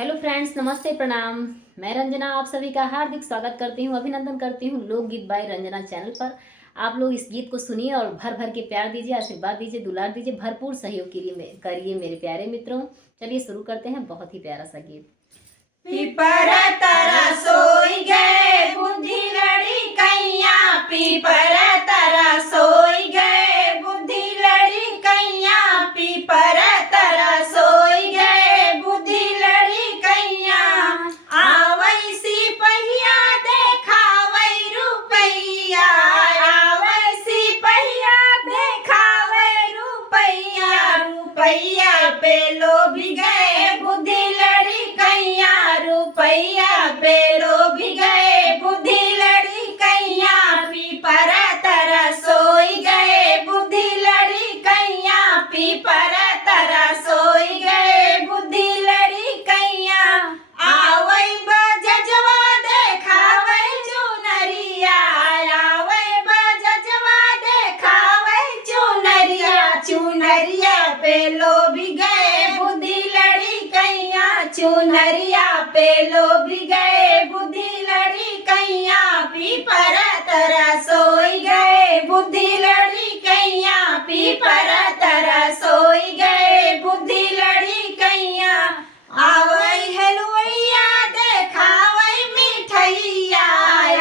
Hello friends, नमस्ते, प्रणाम। मैं रंजना आप सभी का हार्दिक स्वागत करती हूँ, अभिनंदन करती हूँ लोकगीत बाय रंजना चैनल पर। आप लोग इस गीत को सुनिए और भर भर के प्यार दीजिए, आशीर्वाद दीजिए, दुलार दीजिए, भरपूर सहयोग करिए मेरे प्यारे मित्रों। चलिए शुरू करते हैं, बहुत ही प्यारा सा गीत। पीपर तरह सोई गए बुद्धि लड़ी कैया, पीपर तरह सोई गए बुद्धि लड़ी कैया, पीपर तरह सोई गए बुद्धि लड़ी कैया। आवै सिपहिया देखावै रुपैया, आवै सिपहिया देखावै रुपैया, रुपैया पे लोभी गए बुद्धि लड़ी कैया, रुपैया पे लोभी गए बुद्धि लड़ी कैया, पीपर तरह सोई गए बुद्धि लड़ी कैया, पीपर तरह सोई गए बुद्धि लड़ी कैया। आवै बजजवा देखावै चुनरिया, आवै बजजवा देखावै चुनरिया, चुनरिया पे लोभी गए बुद्धि लड़ी कैया, चुनरिया पे लोभी गए बुद्धि लड़ी कैया, पीपर तरह सोई गए बुद्धि लड़ी कैया, पीपर तरह सोई गए बुद्धि लड़ी कैया। आवै हलवैया देखावै मिठैया,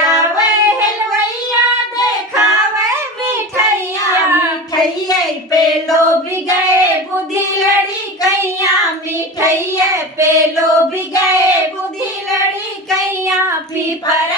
आवै हलवैया देखावै मिठैया, मिठैया पे लोभी गए बुद्धि लड़ी कैया, मिठैया पे लोभी गए बुद्धि लड़ी कैया, पीपर